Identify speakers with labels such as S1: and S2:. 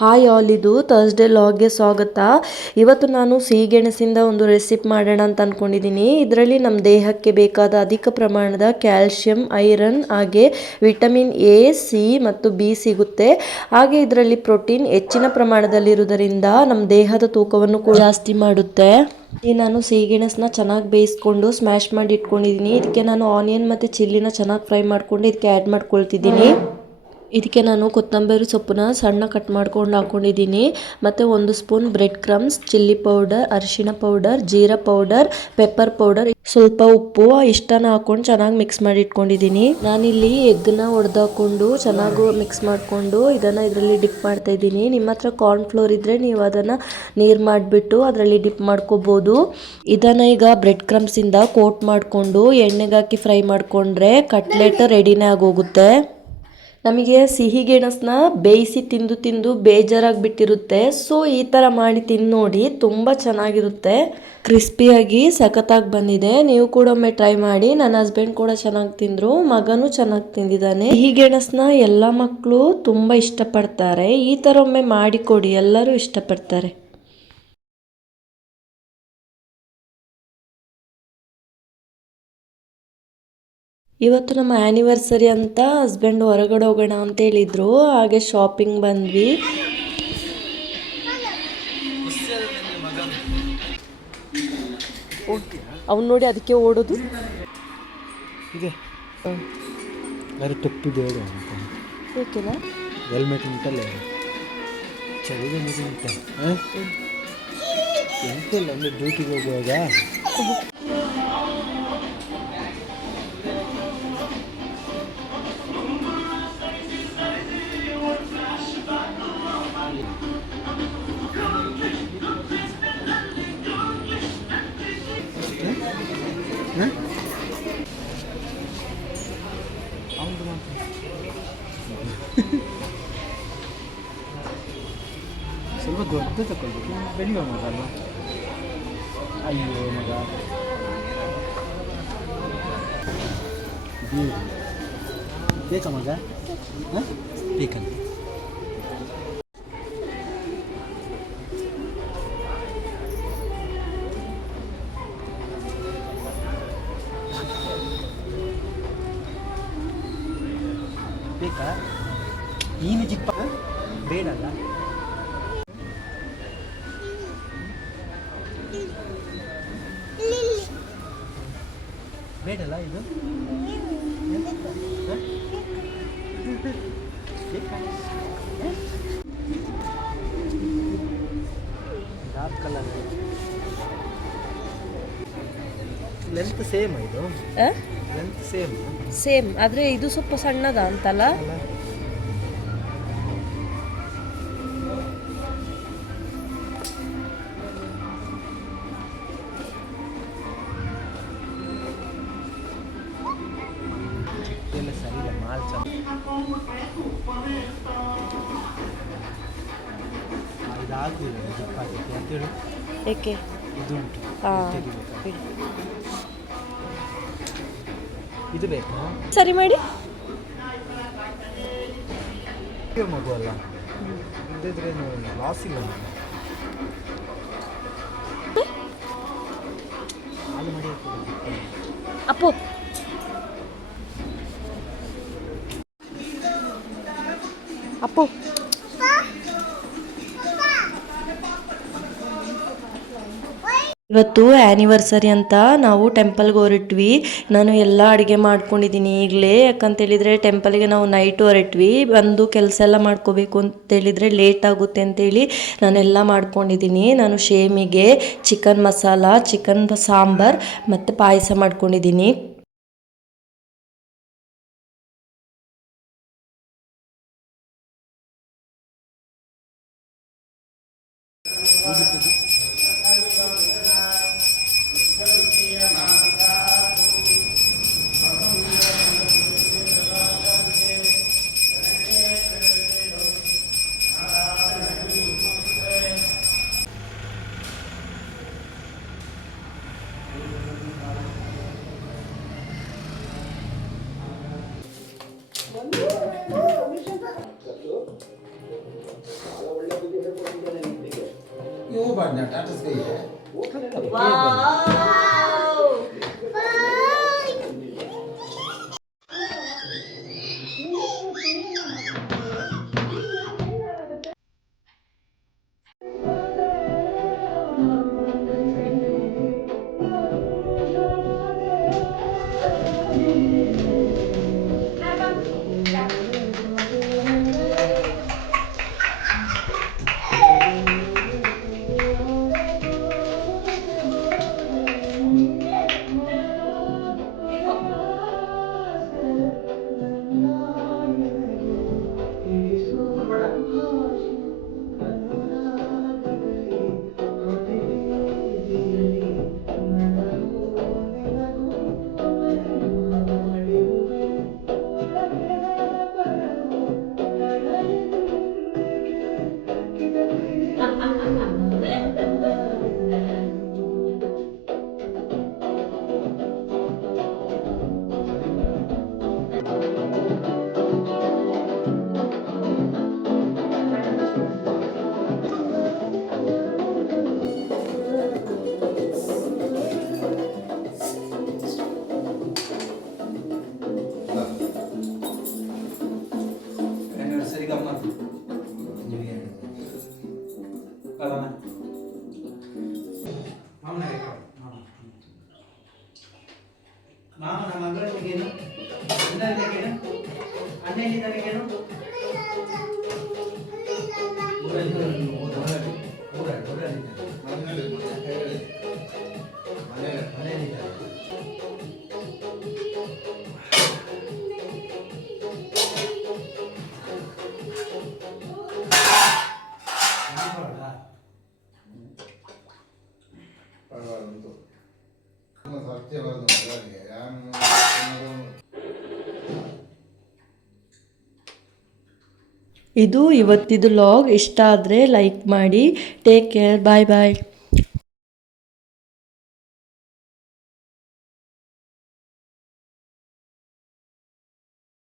S1: Hi all ಇದು Thursday ಲಾಗ್ಗೆ ಸ್ವಾಗತ. ಇವತ್ತು ನಾನು ಸಿಹಿಗೆಣಸಿಂದ ಒಂದು ರೆಸಿಪಿ ಮಾಡೋಣ ಅಂತ ಅಂದ್ಕೊಂಡಿದ್ದೀನಿ ಇದರಲ್ಲಿ ನಮ್ಮ ದೇಹಕ್ಕೆ ಬೇಕಾದ ಅಧಿಕ ಪ್ರಮಾಣದ ಕ್ಯಾಲ್ಶಿಯಂ ಐರನ್ ಹಾಗೆ ವಿಟಮಿನ್ ಎ ಸಿ ಮತ್ತು ಬಿ ಸಿಗುತ್ತೆ. ಹಾಗೆ ಇದರಲ್ಲಿ ಪ್ರೋಟೀನ್ ಹೆಚ್ಚಿನ ಪ್ರಮಾಣದಲ್ಲಿರುವುದರಿಂದ ನಮ್ಮ ದೇಹದ ತೂಕವನ್ನು ಕೂಡ ಜಾಸ್ತಿ ಮಾಡುತ್ತೆ. ಈ ನಾನು ಸಿಹಿಗೆಣಸನ್ನ ಚೆನ್ನಾಗಿ ಬೇಯಿಸ್ಕೊಂಡು ಸ್ಮ್ಯಾಶ್ ಮಾಡಿ ಇಟ್ಕೊಂಡಿದ್ದೀನಿ ಇದಕ್ಕೆ ನಾನು ಆನಿಯನ್ ಮತ್ತು ಚಿಲ್ಲಿನ ಚೆನ್ನಾಗಿ ಫ್ರೈ ಮಾಡಿಕೊಂಡು ಇದಕ್ಕೆ ಆ್ಯಡ್ ಮಾಡ್ಕೊಳ್ತಿದ್ದೀನಿ ಇದಕ್ಕೆ ನಾನು ಕೊತ್ತಂಬರಿ ಸೊಪ್ಪನ್ನ ಸಣ್ಣ ಕಟ್ ಮಾಡ್ಕೊಂಡು ಹಾಕ್ಕೊಂಡಿದ್ದೀನಿ ಮತ್ತು ಒಂದು spoon bread crumbs chilli powder ಅರಿಶಿಣ ಪೌಡರ್ ಜೀರಾ ಪೌಡರ್ ಪೆಪ್ಪರ್ ಪೌಡರ್ ಸ್ವಲ್ಪ ಉಪ್ಪು ಇಷ್ಟನ ಹಾಕೊಂಡು ಚೆನ್ನಾಗಿ ಮಿಕ್ಸ್ ಮಾಡಿ ಇಟ್ಕೊಂಡಿದ್ದೀನಿ. ನಾನಿಲ್ಲಿ ಎಗ್ನ ಹೊಡೆದಾಕೊಂಡು ಚೆನ್ನಾಗಿ ಮಿಕ್ಸ್ ಮಾಡಿಕೊಂಡು ಇದನ್ನು ಇದರಲ್ಲಿ ಡಿಪ್ ಮಾಡ್ತಾ ಇದ್ದೀನಿ. ನಿಮ್ಮ ಹತ್ರ ಕಾರ್ನ್ ಫ್ಲೋರ್ ಇದ್ದರೆ ನೀವು ಅದನ್ನು ನೀರು ಮಾಡಿಬಿಟ್ಟು ಅದರಲ್ಲಿ ಡಿಪ್ ಮಾಡ್ಕೋಬೋದು. ಇದನ್ನು ಈಗ ಬ್ರೆಡ್ ಕ್ರಮ್ಸಿಂದ ಕೋಟ್ ಮಾಡಿಕೊಂಡು ಎಣ್ಣೆಗೆ ಹಾಕಿ ಫ್ರೈ ಮಾಡಿಕೊಂಡ್ರೆ ಕಟ್ಲೆಟ್ ರೆಡಿನೇ ಆಗೋಗುತ್ತೆ ನಮಗೆ ಸಿಹಿ ಗೆಣಸನ್ನ ಬೇಯಿಸಿ ತಿಂದು ತಿಂದು ಬೇಜಾರಾಗಿ ಬಿಟ್ಟಿರುತ್ತೆ ಸೊ ಈ ಥರ ಮಾಡಿ ತಿಂದು ನೋಡಿ ತುಂಬ ಚೆನ್ನಾಗಿರುತ್ತೆ. ಕ್ರಿಸ್ಪಿಯಾಗಿ ಸಖತ್ತಾಗಿ ಬಂದಿದೆ. ನೀವು ಕೂಡ ಒಮ್ಮೆ ಟ್ರೈ ಮಾಡಿ. ನನ್ನ ಹಸ್ಬೆಂಡ್ ಕೂಡ ಚೆನ್ನಾಗಿ ತಿಂದರು. ಮಗನೂ ಚೆನ್ನಾಗಿ ತಿಂದಿದ್ದಾನೆ. ಸಿಹಿ ಗೆಣಸನ್ನ ಎಲ್ಲ ಮಕ್ಕಳು ತುಂಬ ಇಷ್ಟಪಡ್ತಾರೆ. ಈ ಥರ ಒಮ್ಮೆ ಮಾಡಿಕೊಡಿ ಎಲ್ಲರೂ ಇಷ್ಟಪಡ್ತಾರೆ. ಇವತ್ತು ನಮ್ಮ ಆ್ಯನಿವರ್ಸರಿ ಅಂತ ಹಸ್ಬೆಂಡ್ ಹೊರಗಡೆ ಹೋಗೋಣ ಅಂತ ಹೇಳಿದ್ರು. ಹಾಗೆ ಶಾಪಿಂಗ್ ಬಂದ್ವಿ. ಅವ್ನು ನೋಡಿ ಅದಕ್ಕೆ ಓಡೋದು.
S2: ಇದೆ. ಟಪ್ಪಿ ಬೇಡ
S1: ಏಕೆಲ್ಲ
S2: ಹೆಲ್ಮೆಟ್ ಉಂಟಲ್ಲ ಚಳಿಗೆ ಉಂಟ ಎಂತಿಲ್ಲ ಅಂದರೆ ಡ್ಯೂಟಿಗೆ ಹೋಗುವಾಗ? ಹ? ಅವ್ನ್ದು ಮಾತ್ರ. ಸ್ವಲ್ಪ ದೊಡ್ಡ ತಗೊಳ್ಬೇಕು ಬೆಳೆಯುವ ಮಗ ಅಲ್ಲ ಅಯ್ಯೋ ಮಗ ಇದು ಬೇಕಾ ಮಗ ಹಾಂ ಬೇಕಾ ನೀನು ಜಿಪ್ಪ ಬೇಡಲ್ಲ. ಬೇಡಲ್ಲ ಇದು? ಲೆಂತ್ ಸೇಮ್ ಇದು? ಲೆಂತ್ ಸೇಮ್
S1: ಸೇಮ್ ಆದರೆ ಇದು ಸ್ವಲ್ಪ ಸಣ್ಣದ ಅಂತಲ್ಲ?
S2: ಅಲ್ಲ ಎಲ್ಲ ಸರಿ ಇದು ಬೇಕಾ.
S1: ಸರಿ ಮಾಡಿ.
S2: ಮಗು ಅಲ್ಲ. ಇಲ್ಲದಿದ್ರೆ ಲಾಸ್ ಇಲ್ಲ
S1: ಅಪ್ಪು. ಅಪ್ಪು. ಇವತ್ತು ಆ್ಯನಿವರ್ಸರಿ ಅಂತ ನಾವು ಟೆಂಪಲ್ಗೆ ಹೊರಟ್ವಿ. ನಾನು ಎಲ್ಲ ಅಡುಗೆ ಮಾಡ್ಕೊಂಡಿದ್ದೀನಿ ಈಗಲೇ. ಯಾಕಂತೇಳಿದರೆ ಟೆಂಪಲ್ಗೆ ನಾವು ನೈಟ್ ಹೊರಟ್ವಿ. ಬಂದು ಕೆಲಸ ಎಲ್ಲ ಮಾಡ್ಕೋಬೇಕು ಅಂತೇಳಿದರೆ ಲೇಟ್ ಆಗುತ್ತೆ ಅಂತೇಳಿ ನಾನೆಲ್ಲ ಮಾಡ್ಕೊಂಡಿದ್ದೀನಿ ನಾನು ಶೇಮಿಗೆ ಚಿಕನ್ ಮಸಾಲ ಚಿಕನ್ ಸಾಂಬಾರ್ ಮತ್ತು ಪಾಯಸ ಮಾಡ್ಕೊಂಡಿದ್ದೀನಿ
S3: 왔냐? 다
S2: 드세요. 와. ಮಾಮ ನಮ್ಮ ಅಂಗಡಿಗೇನು ಅಣ್ಣನಿಗೇನು ಅಣ್ಣ
S1: ಇದು ಇವತ್ತಿದು ಲಾಗ್ ಇಷ್ಟ ಆದರೆ ಲೈಕ್ ಮಾಡಿ. ಟೇಕ್ ಕೇರ್ ಬಾಯ್ ಬಾಯ್